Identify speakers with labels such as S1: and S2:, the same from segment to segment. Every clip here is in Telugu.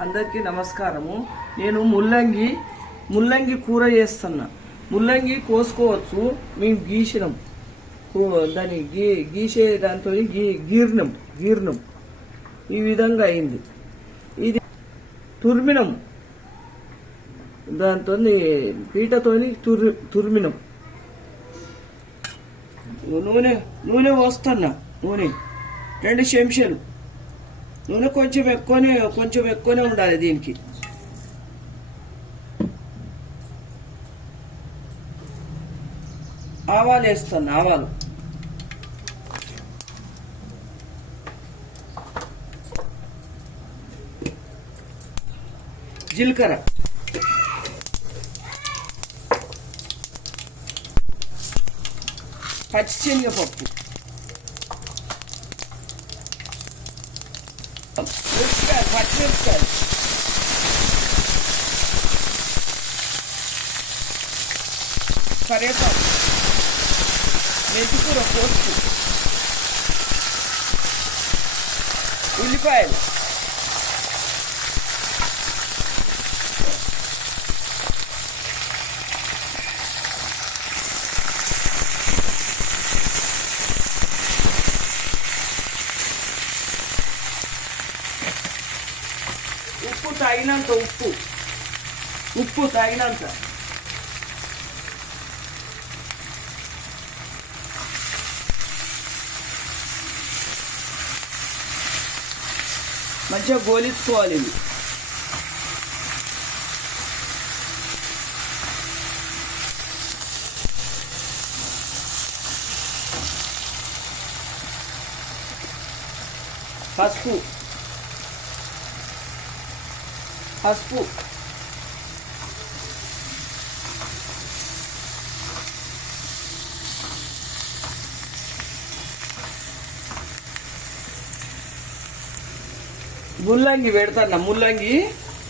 S1: అందరికీ నమస్కారము. నేను ముల్లంగి ముల్లంగి కూర చేస్తున్నా. ముల్లంగి కోసుకోవచ్చు మేము గీసినాం. దాన్ని గీ గీసే దాంతో గీ గీర్ణం గీర్ణం ఈ విధంగా అయింది. ఇది తుర్మినం. దాంతో పీటతోని తుర్ తుర్మినం. నూనె నూనె పోస్తున్నా నూనె. రెండు చెంచాలు. నూనె కొంచెం ఎక్కువనే కొంచెం ఎక్కువనే ఉండాలి దీనికి. ఆవాలు వేస్తాను ఆవాలు. జీలకర్ర. పచ్చిశనగపప్పు మిరపకాయలు పచ్చిమిరపకాయలు కరివేపాకు మెంతికూర పోస్ట్ ఉల్లిపాయలు తగినంత ఉప్పు. ఉప్పు తగినంత. మంచిగా గోలించుకోవాలి ఇవి. పసుపు. పసుపు. ముల్లంగి పెడతాను ముల్లంగి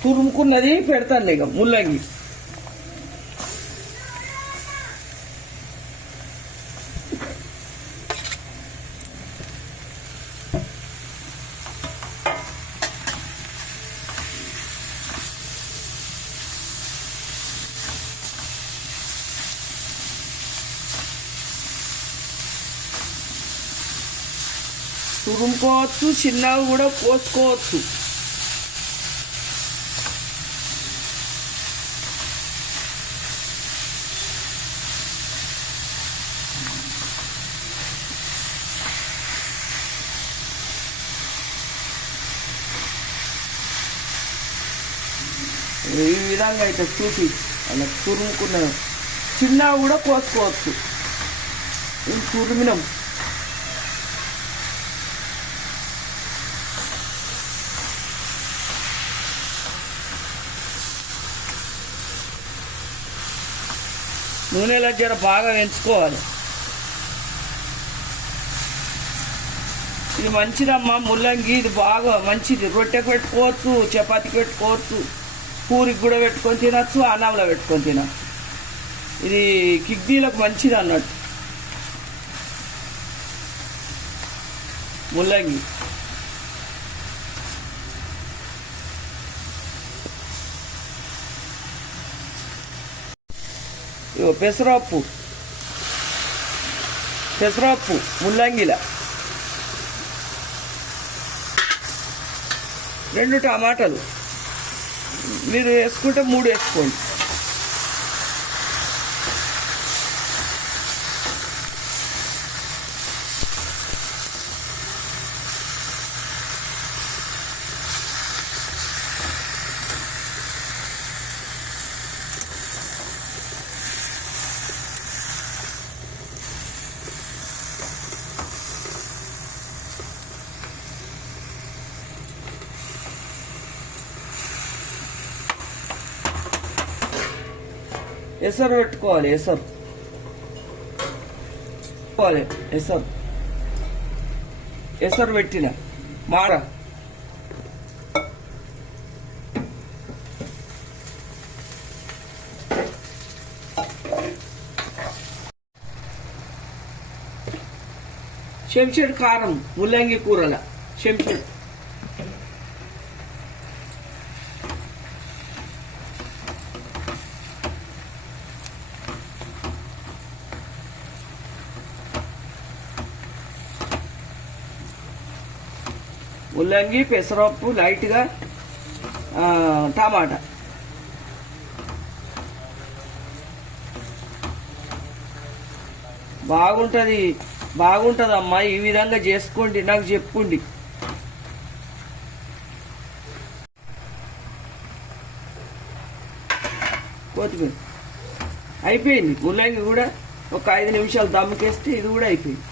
S1: తురుముకున్నది పెడతాను ఇక ముల్లంగి. తురుముకోవచ్చు చిన్నవి కూడా కోసుకోవచ్చు ఈ విధంగా అయితే చూసి అలా తురుముకున్న చిన్నవి కూడా కోసుకోవచ్చు ఇది తురిమినాం నూనెలో జర బాగా పెంచుకోవాలి ఇది మంచిదమ్మా ముల్లంగి ఇది బాగా మంచిది. రొట్టెకి పెట్టుకోవచ్చు చపాతీకి పెట్టుకోవచ్చు పూరికి కూడా పెట్టుకొని తినచ్చు అన్నంలో పెట్టుకొని తినచ్చు. ఇది కిడ్నీలకు మంచిది అన్నట్టు. ముల్లంగి. ఇగో పెసరపప్పు పెసరపప్పు ముల్లంగిల రెండు టమాటాలు. మీరు వేసుకుంటే మూడు వేసుకోండి. ఎసరు పెట్టుకోవాలి ఎసరు పెట్టుకోవాలి ఎసరు ఎసరు పెట్టిన మాడ చెంచాడు కారం ముల్లంగి కూరల చెంచాడు ముల్లంగి పెసరపప్పు లైట్గా టమాటా. బాగుంటుంది బాగుంటుంది ఈ విధంగా చేసుకోండి నాకు చెప్పుండి. కొత్తిమీర. అయిపోయింది. ముల్లంగి కూడా ఒక ఐదు నిమిషాలు దమ్ముకేస్తే ఇది కూడా అయిపోయింది.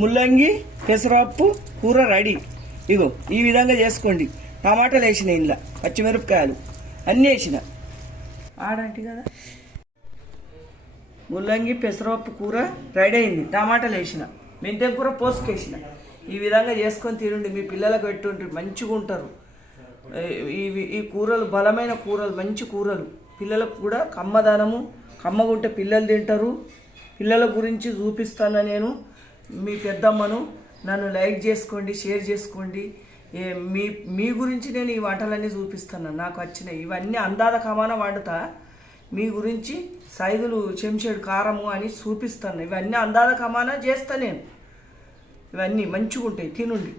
S1: ముల్లంగి పెసరపప్పు కూర రెడీ. ఇగో ఈ విధంగా చేసుకోండి. టమాటాలు వేసిన ఇంట్లో పచ్చిమిరపకాయలు అన్నీ వేసిన. ఆడంటి కదా. ముల్లంగి పెసరపప్పు కూర రెడీ అయింది. టమాటాలు వేసిన. మెంతెం కూర పోసుకేసిన ఈ విధంగా చేసుకొని తినండి. మీ పిల్లలకు పెట్టుండ్రి మంచిగా ఉంటారు. ఇవి ఈ కూరలు బలమైన కూరలు మంచి కూరలు. పిల్లలకు కూడా కమ్మదనము. కమ్మగుంటే పిల్లలు తింటారు. పిల్లల గురించి చూపిస్తాను నేను. మీ పెద్దమ్మను నన్ను లైక్ చేసుకోండి షేర్ చేసుకోండి. ఏ మీ మీ గురించి నేను ఈ వంటలన్నీ చూపిస్తాను. నాకు వచ్చినాయి. ఇవన్నీ అందాద కమాన వండుతా. మీ గురించి సైజులు చెంచేడు కారము అని చూపిస్తాను. ఇవన్నీ అందాద కమాన చేస్తా నేను. ఇవన్నీ మంచిగా ఉంటాయి తినుండి.